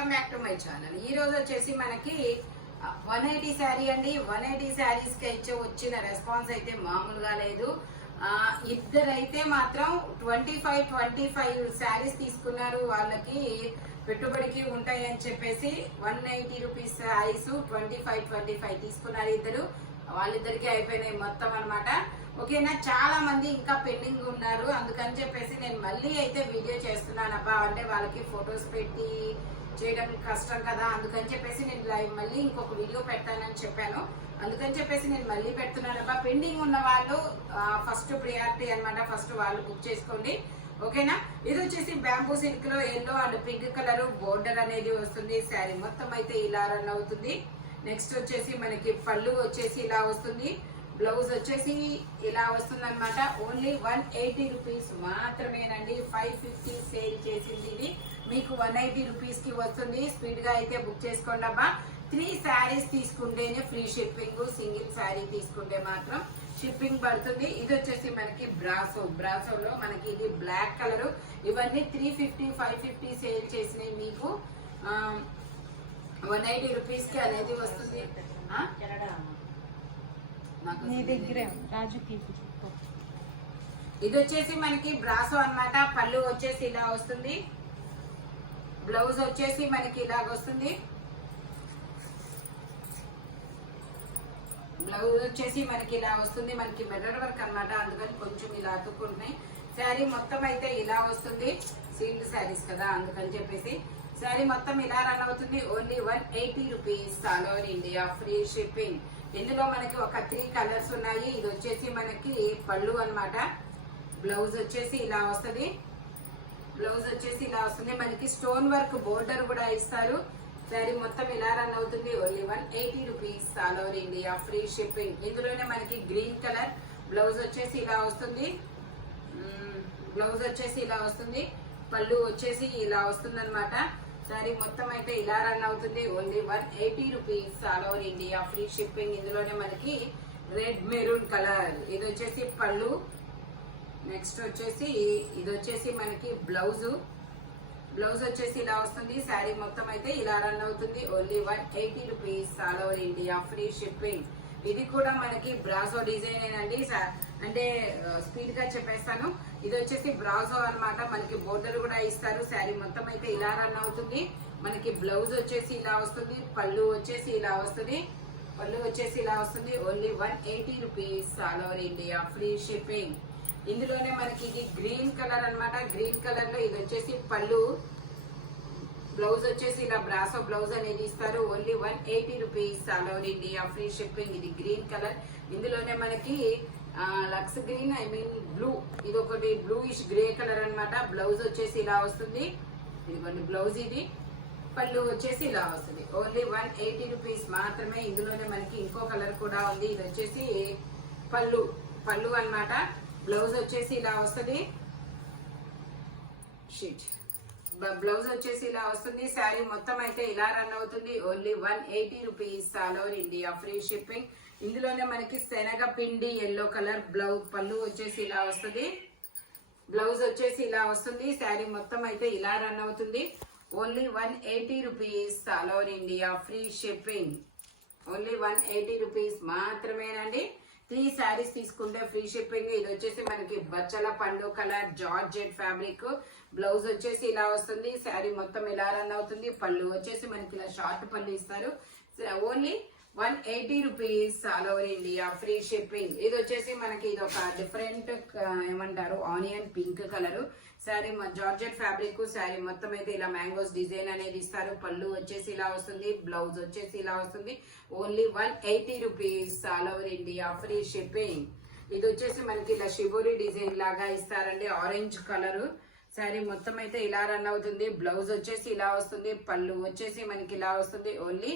Welcome back to my channel. ఈ రోజు వచ్చేసి మనకి 180 శారీ అండి. 180 శారీస్ కి అయితే వచ్చిన రెస్పాన్స్ అయితే మామూలుగా లేదు. ఇద్దరైతే మాత్రం 25 శారీస్ తీసుకున్నారు. వాళ్ళకి పెట్టుబడికి ఉంటాయి అని చెప్పేసి 180 రూపీస్ శారీస్ 25 తీసుకున్నారు ఇద్దరు. వాళ్ళిద్దరికి అయిపోయినాయి మొత్తం అన్నమాట. ఓకేనా, చాలా మంది ఇంకా పెండింగ్ ఉన్నారు. అందుకని చెప్పేసి నేను మళ్ళీ అయితే వీడియో చేస్తున్నాను అబ్బా, అంటే వాళ్ళకి ఫొటోస్ పెట్టి చేయడం కష్టం కదా. అందుకని చెప్పేసి నేను మళ్ళీ ఇంకొక వీడియో పెడతానని చెప్పాను. అందుకని చెప్పేసి నేను మళ్ళీ పెడుతున్నాను అబ్బా. పెండింగ్ ఉన్న వాళ్ళు ఫస్ట్ ప్రియారిటీ అన్నమాట. ఫస్ట్ వాళ్ళు బుక్ చేసుకోండి. ఓకేనా, ఇది వచ్చేసి బ్యాంబూ సిల్క్ లో yellow and pink colour border అనేది వస్తుంది. శారీ మొత్తం అయితే ఇలా రన్ అవుతుంది. నెక్స్ట్ వచ్చేసి మనకి పళ్ళు వచ్చేసి ఇలా వస్తుంది. బ్లౌజ్ వచ్చేసి ఇలా వస్తుంది అనమాట. ఓన్లీ 180 రూపీస్ మాత్రమేనండి. 550 సేల్ చేసింది ఇది మీకు 180 రూపీస్ కి వస్తుంది. స్పీడ్ గా అయితే బుక్ చేసుకోండి అబ్బా. 3 శారీస్ తీసుకుంటేనే ఫ్రీ షిప్పింగ్, సింగిల్ శారీ తీసుకుంటే మాత్రం షిప్పింగ్ పడుతుంది. ఇది వచ్చేసి మనకి బ్రాసోలో మనకి ఇది బ్లాక్ కలర్. ఇవన్నీ 350 550 సేల్ చేసినాయి మీకు 180 రూపీస్ కి అనేది వస్తుంది. ఇది వచ్చేసి మనకి బ్రాసో అన్నమాట. పళ్ళు వచ్చేసి ఇలా వస్తుంది. బ్లౌజ్ వచ్చేసి మనకి ఇలాగ వస్తుంది. బ్లౌజ్ వచ్చేసి మనకి ఇలా వస్తుంది. మనకి మిర్రర్ వర్క్ అన్నమాట, అందుకని కొంచెం ఇలా అతుక్కుంటున్నాయి. శారీ మొత్తం అయితే ఇలా వస్తుంది. సీల్డ్ శారీస్ కదా, అందుకని చెప్పేసి శారీ మొత్తం ఇలా రన్ అవుతుంది. Only 180 rupees all over India free shipping. ఇందులో మనకి ఒక 3 కలర్స్ ఉన్నాయి. ఇది వచ్చేసి మనకి పళ్ళు అన్నమాట. బ్లౌజ్ వచ్చేసి ఇలా వస్తుంది. మనకి స్టోన్ వర్క్ బోర్డర్ కూడా ఇస్తారు. శారీ మొత్తం ఇలా రన్ అవుతుంది. Only 180 rupees all over India free shipping. ఇందులోనే మనకి గ్రీన్ కలర్ బ్లౌజ్ వచ్చేసి ఇలా వస్తుంది. పళ్ళు వచ్చేసి ఇలా వస్తుంది అనమాట. శారీ మొత్తం అయితే ఇలా రన్ అవుతుంది. Only 180 rupees all over India free shipping. ఇందులోనే మనకి రెడ్ మెరూన్ కలర్. ఇది వచ్చేసి పళ్ళు. నెక్స్ట్ వచ్చేసి ఇది వచ్చేసి మనకి బ్లౌజ్ వచ్చేసి ఇలా వస్తుంది. శారీ మొత్తం అయితే ఇలా రన్ అవుతుంది. Only 180 rupees all over India free shipping. ఇది కూడా మనకి బ్రాసో డిజైన్ అండి. అంటే స్పీడ్ గా చెప్పేస్తాను. ఇది వచ్చేసి బ్రాసో అన్నమాట. మనకి బోర్డర్ కూడా ఇస్తారు. శారీ మొత్తం అయితే ఇలా రన్ అవుతుంది. మనకి బ్లౌజ్ వచ్చేసి ఇలా వస్తుంది. పళ్ళు వచ్చేసి ఇలా వస్తుంది. Only 180 rupees all over India free shipping. ఇందులోనే మనకి ఇది గ్రీన్ కలర్ అన్నమాట. గ్రీన్ కలర్ లో ఇది వచ్చేసి పళ్ళు. బ్లౌజ్ వచ్చేసి ఇలా బ్రాసో బ్లౌజ్ అనేది ఇస్తారు. Only 180 rupees all over India free shipping. ఇది గ్రీన్ కలర్. ఇందులోనే మనకి లక్స్ గ్రీన్ బ్లూ, ఇది ఒకటి బ్లూయిష్ గ్రే కలర్ అన్నమాట. బ్లౌజ్ వచ్చేసి ఇలా వస్తుంది. ఇదిగోండి బ్లౌజ్. ఇది పళ్ళు వచ్చేసి ఇలా వస్తుంది. ఓన్లీ 180 రూపీస్ మాత్రమే. ఇందులోనే మనకి ఇంకో కలర్ కూడా ఉంది. ఇది వచ్చేసి పళ్ళు అన్నమాట. బ్లౌజ్ వచ్చేసి ఇలా వస్తుంది. శారీ మొత్తం అయితే ఇలా రన్ అవుతుంది. Only 180 rupees all over India free shipping. ఇందులోనే మనకి శనగ పిండి ఎల్లో కలర్ పళ్ళు వచ్చేసి ఇలా వస్తుంది. బ్లౌజ్ వచ్చేసి ఇలా వస్తుంది. శారీ మొత్తం అయితే ఇలా రన్ అవుతుంది. Only 180 rupees all over India free shipping. Only 180 rupees మాత్రమేనండి. 3 శారీస్ తీసుకుంటే ఫ్రీ షిప్పింగ్. ఇది వచ్చేసి మనకి బచ్చల పండు కలర్ జార్జెట్ ఫ్యాబ్రిక్. బ్లౌజ్ వచ్చేసి ఇలా వస్తుంది. శారీ మొత్తం ఇలా రన్ అవుతుంది. పళ్ళు వచ్చేసి మనకి ఇలా షార్ట్ పళ్ళు ఇస్తారు. Only 180 rupees all over India free shipping. ఇది వచ్చేసి మనకి ఇది ఒక డిఫరెంట్ ఏమంటారు onion pink colour. Sari georgette fabric. Sari మొత్తం అయితే ఇలా మ్యాంగోస్ డిజైన్ అనేది ఇస్తారు. పళ్ళు వచ్చేసి ఇలా వస్తుంది. బ్లౌజ్ వచ్చేసి ఇలా వస్తుంది. Only 180 rupees all over India free shipping. ఇది వచ్చేసి మనకి ఇలా షిబోరి డిజైన్ లాగా ఇస్తారండి. Orange colour. శారీ మొత్తం అయితే ఇలా రన్ అవుతుంది. బ్లౌజ్ వచ్చేసి ఇలా వస్తుంది. పళ్ళు వచ్చేసి మనకి ఇలా వస్తుంది. Only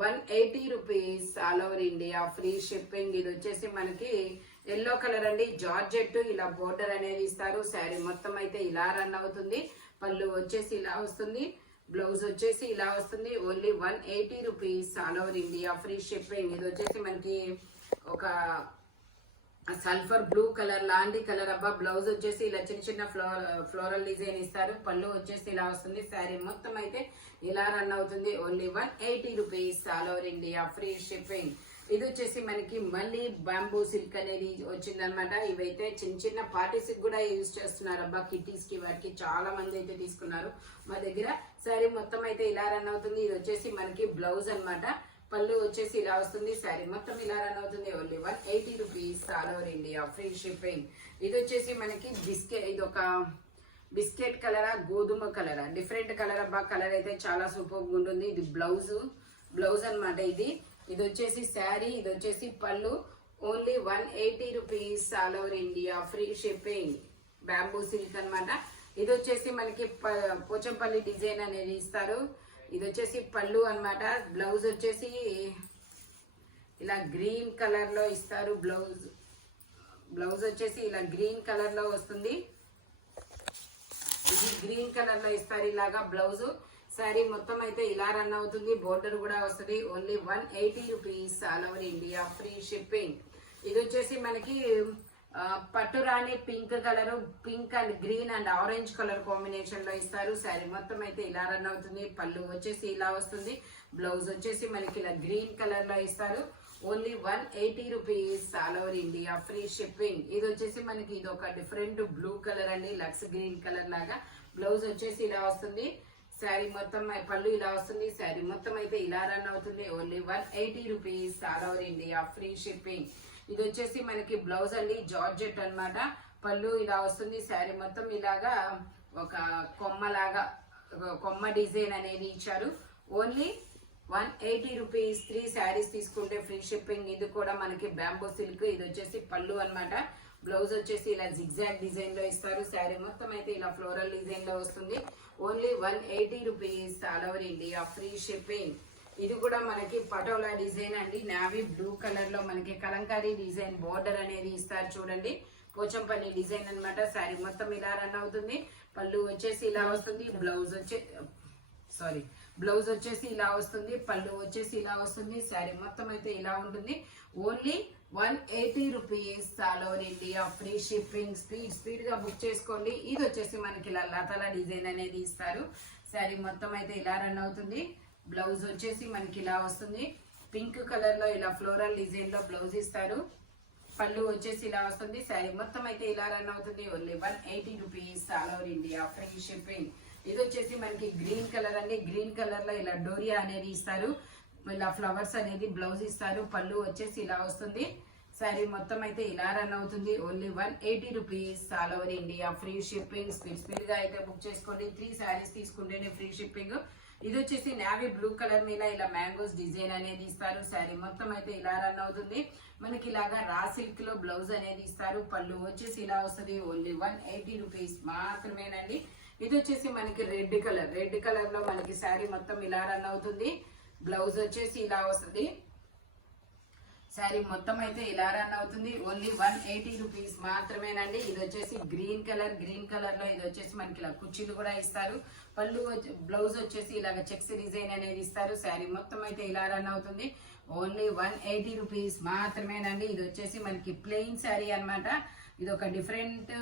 180 rupees all over India free shipping. ఇది వచ్చేసి మనకి ఎల్లో కలర్ అండి. జార్జెట్ ఇలా బోర్డర్ అనేది ఇస్తారు. శారీ మొత్తం అయితే ఇలా రన్ అవుతుంది. పళ్ళు వచ్చేసి ఇలా వస్తుంది. బ్లౌజ్ వచ్చేసి ఇలా వస్తుంది. Only 180 rupees all over India free shipping. ఇది వచ్చేసి మనకి ఒక సల్ఫర్ బ్లూ కలర్ లాంటి కలర్ అబ్బా. బ్లౌజ్ వచ్చేసి ఇలా చిన్న చిన్న ఫ్లోరల్ డిజైన్ ఇస్తారు. పళ్ళు వచ్చేసి ఇలా వస్తుంది. శారీ మొత్తం అయితే ఇలా రన్ అవుతుంది. Only 180 rupees all over India, free shipping. ఇది వచ్చేసి మనకి మళ్ళీ బాంబూ సిల్క్ అనేది వచ్చిందనమాట. ఇవైతే చిన్న చిన్న పార్టీస్ కూడా యూజ్ చేస్తున్నారు అబ్బా, కిటీస్ కి వాటికి చాలా మంది అయితే తీసుకున్నారు మా దగ్గర. శారీ మొత్తం అయితే ఇలా రన్ అవుతుంది. ఇది వచ్చేసి మనకి బ్లౌజ్ అన్నమాట. పళ్ళు వచ్చేసి ఇలా వస్తుంది. శారీ మొత్తం ఇలా రన్ అవుతుంది. Only 180 rupees all over India, free shipping. ఇది వచ్చేసి మనకి ఇది ఒక బిస్కెట్ కలరా గోధుమ కలరా డిఫరెంట్ కలర్ అబ్బా. కలర్ అయితే చాలా సూపర్ ఉంటుంది. ఇది బ్లౌజ్ అన్నమాట. ఇది వచ్చేసి శారీ, ఇది వచ్చేసి పళ్ళు. Only 180 rupees all over India, free shipping. Bamboo silk అన్నమాట. ఇది వచ్చేసి మనకి పోచంపల్లి డిజైన్ అనేది ఇస్తారు. ఇది వచ్చేసి పళ్ళు అన్నమాట. బ్లౌజ్ వచ్చేసి ఇలా గ్రీన్ కలర్ లో ఇస్తారు. బ్లౌజ్ వచ్చేసి ఇలా గ్రీన్ కలర్ లో వస్తుంది. ఇది గ్రీన్ కలర్ లో ఇస్తారు ఇలాగా బ్లౌజ్. శారీ మొత్తం అయితే ఇలా రన్ అవుతుంది. బోర్డర్ కూడా వస్తుంది. Only 180 rupees all over India, free shipping. ఇది వచ్చేసి మనకి పట్టు రాణి pink colour, pink and green and orange colour combination లో ఇస్తారు. శారీ మొత్తం అయితే ఇలా రన్ అవుతుంది. పళ్ళు వచ్చేసి ఇలా వస్తుంది. బ్లౌజ్ వచ్చేసి మనకి ఇలా గ్రీన్ కలర్ లో ఇస్తారు. Only 180 rupees all over India, free shipping. ఇది వచ్చేసి మనకి ఇది ఒక డిఫరెంట్ బ్లూ కలర్ అండి, లక్స్ గ్రీన్ కలర్ లాగా. బ్లౌజ్ వచ్చేసి ఇలా వస్తుంది. శారీ మొత్తం పళ్ళు ఇలా వస్తుంది. శారీ మొత్తం అయితే ఇలా రన్ అవుతుంది. Only 180 rupees all over India, free shipping. ఇది వచ్చేసి మనకి బ్లౌజ్ అండి, జార్జెట్ అన్నమాట. పళ్ళు ఇలా వస్తుంది. శారీ మొత్తం ఇలాగా ఒక కొమ్మ డిజైన్ అనేది ఇచ్చారు. Only 180 rupees. 3 శారీస్ తీసుకుంటే ఫ్రీ షిప్పింగ్. ఇది కూడా మనకి బ్యాంబో సిల్క్. ఇది వచ్చేసి పళ్ళు అన్నమాట. బ్లౌజ్ వచ్చేసి ఇలా జిగ్జాగ్ డిజైన్ లో ఇస్తారు. శారీ మొత్తం అయితే ఇలా ఫ్లోరల్ డిజైన్ లో వస్తుంది. Only 180 rupees all over India, free shipping. ఇది కూడా మనకి పటోలా డిజైన్ అండి. నావీ బ్లూ కలర్ లో మనకి కలంకారీ డిజైన్ బోర్డర్ అనేది ఇస్తారు చూడండి. పోచంపల్లి డిజైన్ అన్నమాట. శారీ మొత్తం ఇలా రన్ అవుతుంది. పళ్ళు వచ్చేసి ఇలా వస్తుంది. బ్లౌజ్ వచ్చేసి ఇలా వస్తుంది. పళ్ళు వచ్చేసి ఇలా వస్తుంది. శారీ మొత్తం అయితే ఇలా ఉంటుంది. Only 180 rupees all over India, free shipping. Speed గా బుక్ చేసుకోండి. ఇది వచ్చేసి మనకి ఇలా లతల డిజైన్ అనేది ఇస్తారు. శారీ మొత్తం అయితే ఇలా రన్ అవుతుంది. బ్లౌజ్ వచ్చేసి మనకి ఇలా వస్తుంది. పింక్ కలర్ లో ఇలా ఫ్లోరల్ డిజైన్ లో బ్లౌజ్ ఇస్తారు. పళ్ళు వచ్చేసి ఇలా వస్తుంది. శారీ మొత్తం అయితే ఇలా రన్ అవుతుంది. Only 180 rupees all over India, free shipping. ఇది వచ్చేసి మనకి గ్రీన్ కలర్ అండి. గ్రీన్ కలర్ లో ఇలా డోరియా అనేది ఇస్తారు. ఇలా ఫ్లవర్స్ అనేది బ్లౌజ్ ఇస్తారు. పళ్ళు వచ్చేసి ఇలా వస్తుంది. శారీ మొత్తం అయితే ఇలా రన్ అవుతుంది. Only 180 rupees all over India, free shipping. Speed గా అయితే బుక్ చేసుకోండి. 3 శారీస్ తీసుకుంటేనే ఫ్రీ షిప్పింగ్. ఇది వచ్చేసి నావీ బ్లూ కలర్ మీద ఇలా మ్యాంగోస్ డిజైన్ అనేది ఇస్తారు. శారీ మొత్తం అయితే ఇలా రన్ అవుతుంది. మనకి ఇలాగా రా సిల్క్ లో బ్లౌజ్ అనేది ఇస్తారు. పళ్ళు వచ్చేసి ఇలా వస్తుంది. ఓన్లీ 180 రూపీస్ మాత్రమేనండి. ఇది వచ్చేసి మనకి రెడ్ కలర్ లో మనకి శారీ మొత్తం ఇలా రన్ అవుతుంది. బ్లౌజ్ వచ్చేసి ఇలా వస్తుంది. శారీ మొత్తం అయితే ఇలా రన్ అవుతుంది. ఓన్లీ 180 రూపీస్ మాత్రమేనండి. ఇది వచ్చేసి గ్రీన్ కలర్ లో ఇది వచ్చేసి మనకి ఇలా కుర్చీలు కూడా ఇస్తారు. పళ్ళు బ్లౌజ్ వచ్చేసి ఇలాగ చెక్స్ డిజైన్ అనేది ఇస్తారు. శారీ మొత్తం అయితే ఇలా రన్ అవుతుంది. ఓన్లీ 180 రూపీస్ మాత్రమేనండి. ఇది వచ్చేసి మనకి ప్లెయిన్ శారీ అన్నమాట. ఇది ఒక డిఫరెంట్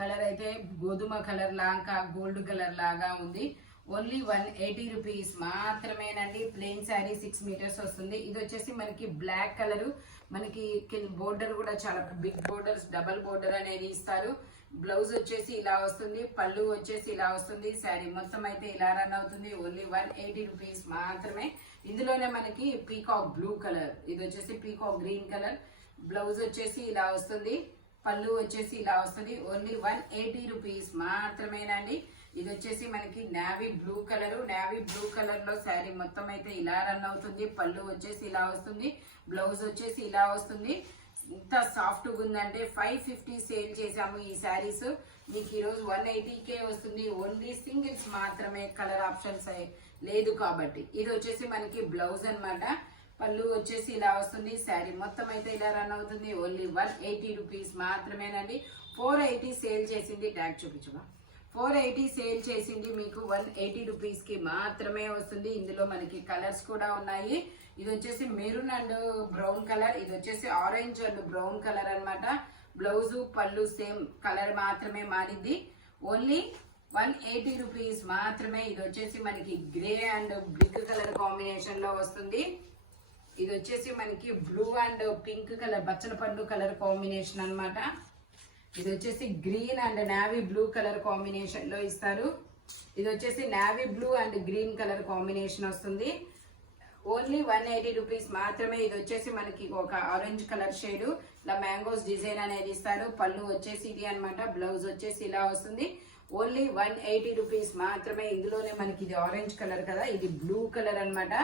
కలర్ అయితే గోధుమ కలర్ లాగా గోల్డ్ కలర్ లాగా ఉంది. ఓన్లీ 180 రూపీస్ మాత్రమేనండి. ప్లెయిన్ శారీ 6 మీటర్స్ వస్తుంది. ఇది వచ్చేసి మనకి బ్లాక్ కలర్. మనకి బోర్డర్ కూడా చాలా బిగ్ బోర్డర్స్, డబల్ బోర్డర్ అనేది ఇస్తారు. బ్లౌజ్ వచ్చేసి ఇలా వస్తుంది. పళ్ళు వచ్చేసి ఇలా వస్తుంది. శారీ మొత్తం అయితే ఇలా రన్ అవుతుంది. ఓన్లీ 180 రూపీస్ మాత్రమే. ఇందులోనే మనకి పీకాక్ బ్లూ కలర్, ఇది వచ్చేసి పీకాక్ గ్రీన్ కలర్. బ్లౌజ్ వచ్చేసి ఇలా వస్తుంది. పళ్ళు వచ్చేసి ఇలా వస్తుంది. ఓన్లీ 180 రూపీస్ మాత్రమేనండి. ఇది వచ్చేసి మనకి నావీ బ్లూ కలర్ లో శారీ మొత్తం అయితే ఇలా రన్ అవుతుంది. పళ్ళు వచ్చేసి ఇలా వస్తుంది. బ్లౌజ్ వచ్చేసి ఇలా వస్తుంది. ఇంత సాఫ్ట్ గా ఉందంటే 550 సేల్ చేసాము ఈ శారీస్. మీకు ఈరోజు 180కే వస్తుంది. ఓన్లీ సింగిల్స్ మాత్రమే, కలర్ ఆప్షన్స్ లేదు కాబట్టి. ఇది వచ్చేసి మనకి బ్లౌజ్ అన్నమాట. పళ్ళు వచ్చేసి ఇలా వస్తుంది. శారీ మొత్తం అయితే ఇలా రన్ అవుతుంది. ఓన్లీ 180 రూపీస్ మాత్రమేనండి. 480 సేల్ చేసింది. ట్యాగ్ చూపించమా. 480 సేల్ చేసింది మీకు 180 రూపీస్ కి మాత్రమే వస్తుంది. ఇందులో మనకి కలర్స్ కూడా ఉన్నాయి. ఇది వచ్చేసి మెరూన్ అండ్ బ్రౌన్ కలర్, ఇది వచ్చేసి ఆరెంజ్ అండ్ బ్రౌన్ కలర్ అన్నమాట. బ్లౌజ్ పళ్ళు సేమ్ కలర్ మాత్రమే మారింది. ఓన్లీ 180 రూపీస్ మాత్రమే. ఇది వచ్చేసి మనకి grey and brick colour combination లో వస్తుంది. ఇది వచ్చేసి మనకి బ్లూ అండ్ పింక్ కలర్ బచ్చల పండు కలర్ కాంబినేషన్ అన్నమాట. ఇది వచ్చేసి green and navy blue colour combination లో ఇస్తారు. ఇది వచ్చేసి navy blue and green colour combination వస్తుంది. ఓన్లీ 180 రూపీస్ మాత్రమే. ఇది వచ్చేసి మనకి ఒక ఆరెంజ్ కలర్ షేడ్, ఇలా మ్యాంగోస్ డిజైన్ అనేది ఇస్తారు. పళ్ళు వచ్చేసి ఇది అన్నమాట. బ్లౌజ్ వచ్చేసి ఇలా వస్తుంది. ఓన్లీ 180 రూపీస్ మాత్రమే. ఇందులోనే మనకి ఇది ఆరెంజ్ కలర్ కదా, ఇది బ్లూ కలర్ అన్నమాట.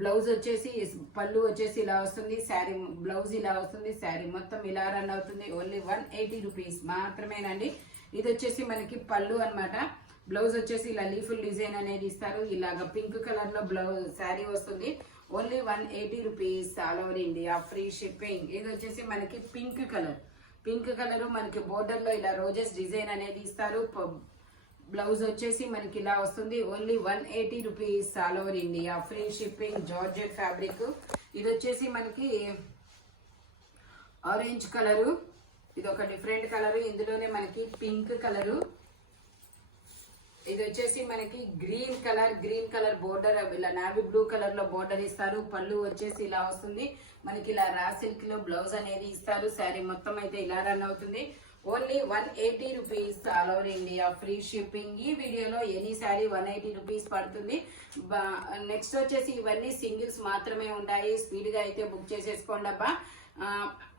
బ్లౌజ్ వచ్చేసి పళ్ళు వచ్చేసి ఇలా వస్తుంది. శారీ బ్లౌజ్ ఇలా వస్తుంది. శారీ మొత్తం ఇలా రన్ అవుతుంది. ఓన్లీ 180 రూపీస్ మాత్రమేనండి. ఇది వచ్చేసి మనకి పళ్ళు అన్నమాట. బ్లౌజ్ వచ్చేసి ఇలా లీఫుల్ డిజైన్ అనేది ఇస్తారు. ఇలాగ పింక్ కలర్ లో బ్లౌజ్ శారీ వస్తుంది. Only 180 rupees all over India free shipping. ఇది వచ్చేసి మనకి పింక్ కలర్ మనకి బోర్డర్ లో ఇలా రోజెస్ డిజైన్ అనేది ఇస్తారు. బ్లౌజ్ వచ్చేసి మనకి ఇలా వస్తుంది. Only 180 rupees all over India free shipping. Georgette fabric. ఇది వచ్చేసి మనకి ఆరెంజ్ కలరు, ఇది ఒక డిఫరెంట్ కలరు. ఇందులోనే మనకి పింక్ కలరు. ఇది వచ్చేసి మనకి గ్రీన్ కలర్ బోర్డర్, ఇలా నావీ బ్లూ కలర్ లో బోర్డర్ ఇస్తారు. పళ్ళు వచ్చేసి ఇలా వస్తుంది. మనకి ఇలా రా సిల్క్ లో బ్లౌజ్ అనేది ఇస్తారు. శారీ మొత్తం అయితే ఇలా రన్ అవుతుంది. Only 180 rupees all over India free shipping. ఈ వీడియోలో ఎనీ శారీ 180 రూపీస్ పడుతుంది. నెక్స్ట్ వచ్చేసి ఇవన్నీ సింగిల్స్ మాత్రమే ఉంటాయి. స్పీడ్ గా అయితే బుక్ చేసేసుకోండి అబ్బా.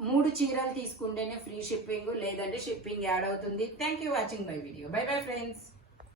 3 చీరలు తీసుకుంటేనే ఫ్రీ షిప్పింగ్, లేదంటే షిప్పింగ్ యాడ్ అవుతుంది. Thank you watching my video. By bye friends.